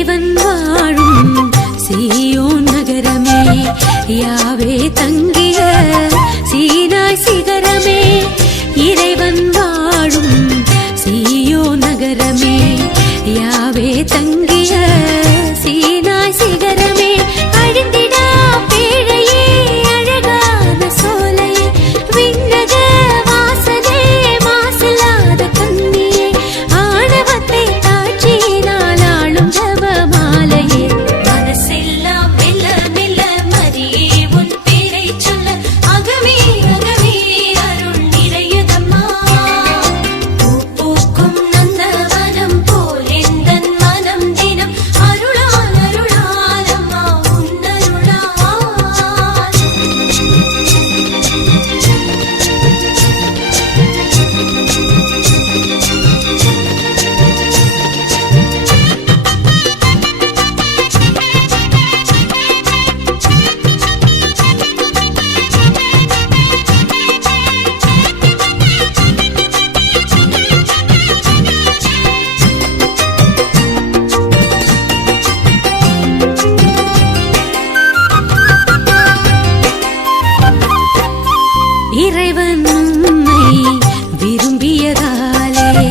இறைவன் வாழும் சீயோன் நகரமே, யாவே தங்கிய சீனாய் சிகரமே. இறைவன் வாழும் சீயோன் நகரமே, யாவே தங்கிய சீனாய் சிகரமே. அழிந்திடா பேழையே, அழகான சோலையே, விண்ணக வாசலே, மாசில்லாத கன்னியே, ஆணவத்தை தாட்சியினால் ஆளும் ஜபமாலையே. மனசெல்லாம் மெல்ல மெல்ல மரியே உன் பேரை சொல்ல, அகமே அகமே அருள் நிறையதம்மா. பூ பூக்கும் நந்தவனம் போல் எந்தன் மனம் தினம் அருளால் அருளால் அம்மா உன்னருளால். இறைவன் உம்மை விரும்பியதாலே,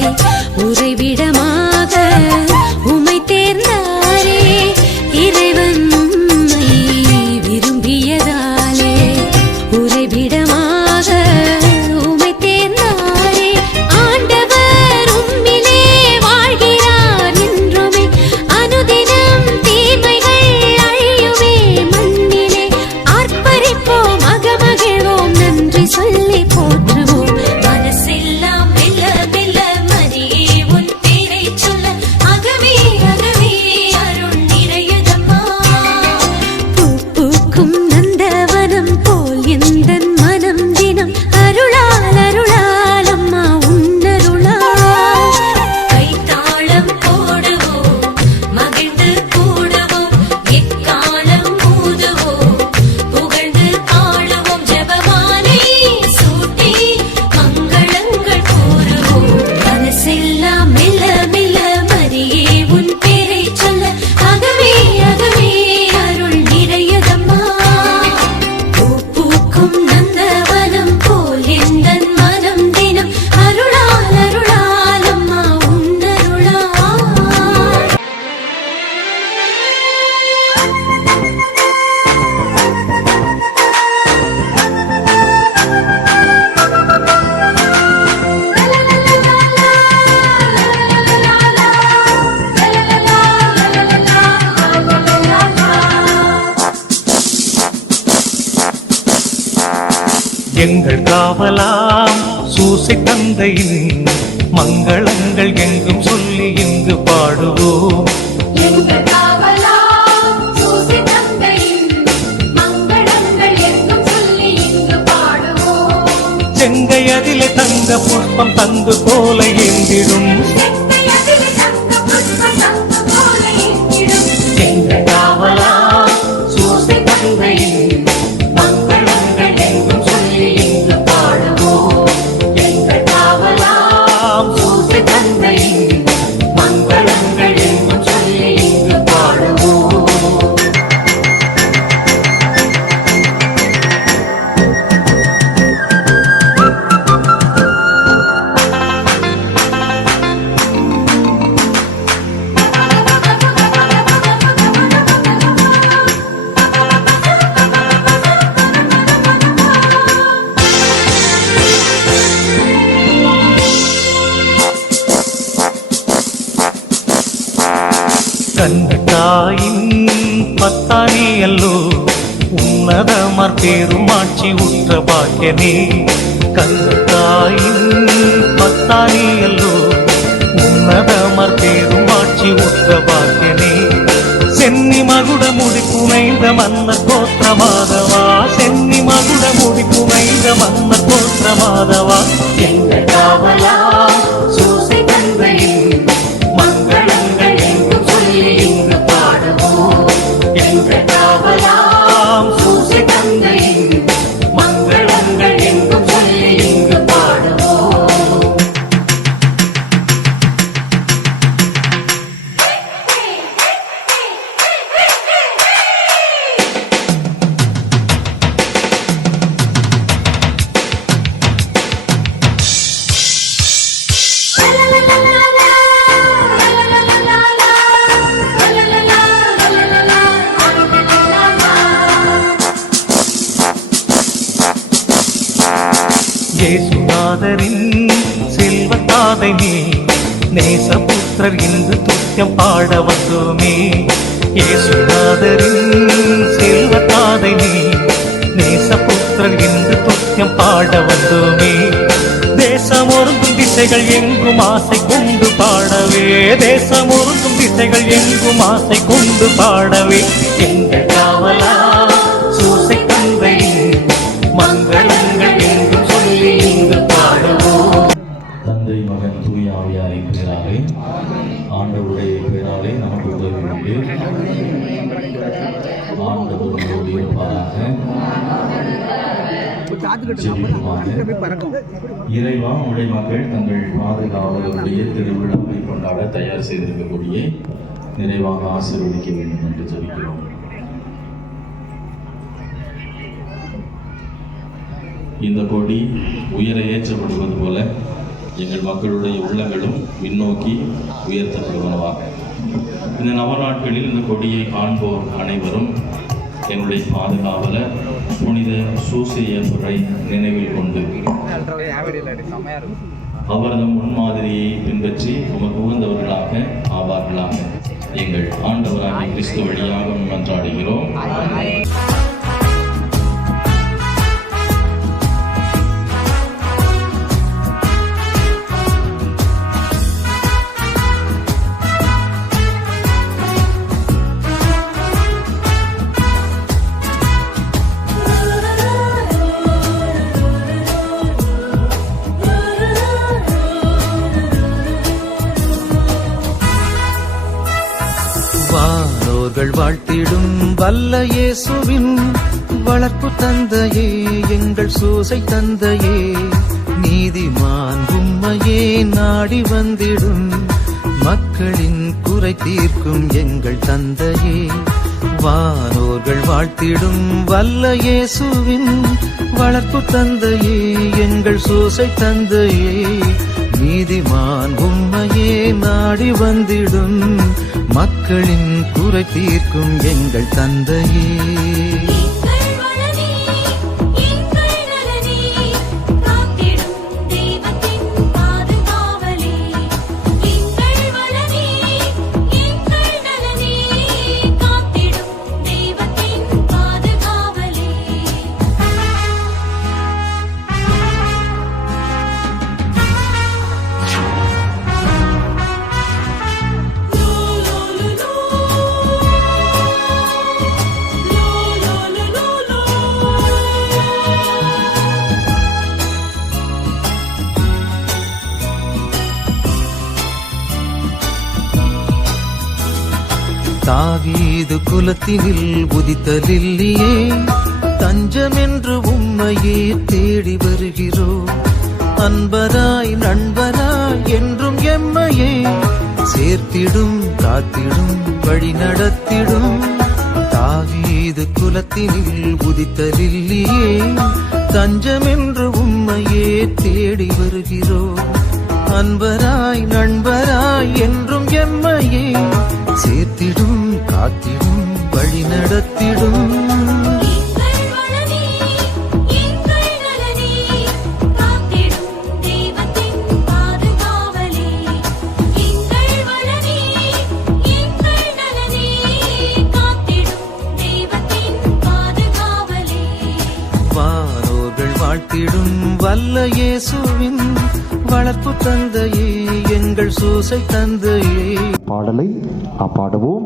உறைவிடமாக உம்மை தேர்ந்தாரே. இறைவன் உம்மை விரும்பியதாலே, உறைவிடமாக உம்மை தேர்ந்தாரே. ஆண்டவர் உம்மிலே வாழ்கிறார் என்றுமே, அனுதினம் தீமைகள் அழியுமே மண்ணிலே. ஆர்ப்பரிப்போம் அகமகிழ்வோம், நன்றி சொல்லி போற்றுவோம். மனசெல்லாம் மெல்ல மெல்ல மரியே உன் பேரை சொல்ல, அகமே அகமே அருள் நிறையதம்மா. பூ பூக்கும் நந்தவனம் போல் எந்தன் மனம் தினம் அருளால் அருளால் அம்மா உன்னருளால். கைத்தாளம் போடுவோம், மகிழ்ந்து கூடுவோம், எக்காலம் ஊதுவோம், புகழ்ந்து பாடுவோம், ஜெபமாலை சூட்டி மங்களங்கள் கூறுவோம். மனசெல்லாம் மெல்ல மெல்ல மரியே உன் பேரை சொல்ல, அகமே அகமே அருள் நிறையதம்மா. பூ பூக்கும் நந்தவனம் போல் எந்தன் மனம் தினம் அருளால் அருளால் அம்மா உன்னருளால். எங்கள் காவலாம் சூசை தந்தையின் மங்களங்கள் எங்கும் சொல்லி இங்கு பாடுவோம். எங்கள் காவலாம் சூசை தந்தையின் மங்களங்கள் எங்கும் சொல்லி இங்கு பாடுவோம். செங்கை அதிலே தங்க புஷ்பம் தந்து போல ஏந்திடும். எங்கள் காவலாம் சூசை தந்தையின் மங்களங்கள் எங்கும் சொல்லி இங்கு பாடுவோம். எங்கள் காவலாம் சூசை தந்தையின் மங்களங்கள் எங்கும் சொல்லி இங்கு பாடுவோம். கண்ணத்தாயின் பத்தானியல்லோ, உன்னதமார் பேருமாட்சி உற்ற பாக்கியனே. கண்ணத்தாயின் பத்தானியல்லோ, உன்னதமார் பேருமாட்சி உற்ற பாக்கியனே. சென்னி மகுட முடி புனைந்த மன்னர் கோத்திர மாதவா, சென்னி மகுட முடி புனைந்த மன்னர் கோத்திர மாதவா. எங்கள் காவலா சூசை தந்தையின் மங்களங்கள் எங்கும் சொல்லி இங்கு பாடுவோம். எங்கள் காவலாம் சூசை தந்தையின் மங்களங்கள் எங்கும் சொல்லி இங்கு பாடுவோம். இயேசுநாதரின் செல்வத்தாதை நீ நேசபுத்திரர் இன்று துத்தியம் பாட வந்தோமே. இயேசுநாதரின் செல்வத்தாதை நீ நேசபுத்திரர் இன்று துத்தியம் பாட வந்தோமே. தேசம் ஒருங்கும் திசைகள் எங்கும் ஆசை கொண்டு பாடவே, தேசம் ஒருங்கும் திசைகள் எங்கும் ஆசை கொண்டு பாடவே, எங்கள் காவலா சூசை தந்தை மங்களங்கள் எங்கும் சொல்லி இங்கு பாடுவோம். தந்தை மகன் தூய ஆவியாரின் பேராலே ஆண்டவருடைய பேராலே நமக்கு உதவி உண்டு. ஆண்டவர் நம்மோடு இருப்பாராக. இறைவா, உடைய மக்கள் தங்கள் பாதுகாவலருடைய திருவிழாவை கொண்டாட தயார் செய்திருக்கக்கூடிய நிறைவாக ஆசீர்வதிக்க வேண்டும் என்று ஜெபிக்கிறோம். இந்த கொடி உயர ஏற்றப்படுவது போல எங்கள் மக்களுடைய உள்ளங்களும் விண்ணோக்கி உயர்த்தப்படுவனவாக. இந்த நவநாட்களில் இந்த கொடியை காண்போர் அனைவரும் எங்களுடைய பாதுகாவலர் புனித சூசையப்பரை நினைவில் கொண்டு அவரது முன்மாதிரியை பின்பற்றி உமக்கு உகந்தவர்களாக ஆவார்களாக. எங்கள் ஆண்டவராகிய கிறிஸ்து வழியாக மன்றாடுகிறோம். வானோர்கள் வாழ்த்திடும் வல்ல இயேசுவின் வளர்ப்பு தந்தையே, எங்கள் சூசை தந்தையே, நீதிமான் உம்மையே நாடி வந்திடும் மக்களின் குறை தீர்க்கும் எங்கள் தந்தையே. வானோர்கள் வாழ்த்திடும் வல்ல இயேசுவின் வளர்ப்பு தந்தையே, எங்கள் சூசை தந்தையே, நீதிமான் உம்மையே நாடி வந்திடும் மக்களின் குறை தீர்க்கும் எங்கள் தந்தையே. தாவீது குலத்தினில் உதித்த லில்லியே, தஞ்சமென்று உம்மையே தேடி வருகிறோம். அன்பராய் நண்பராய் என்றும் எம்மையே சேர்த்திடும் காத்திடும் வழி நடத்திடும். தாவீது குலத்தினில் உதித்த லில்லியே, தஞ்சமென்று உம்மையே தேடி வருகிறோம். அன்பராய் நண்பராய் என்றும் எம்மையே சேர்த்திடும் காத்திடும் வழி நடத்திடும். வானோர்கள் வாழ்த்திடும் வல்ல இயேசுவின் வளர்ப்பு தந்தையே, எங்கள் சூசை தந்தையே. பாடலை பாடுவோம்.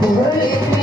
புகழேத்துமே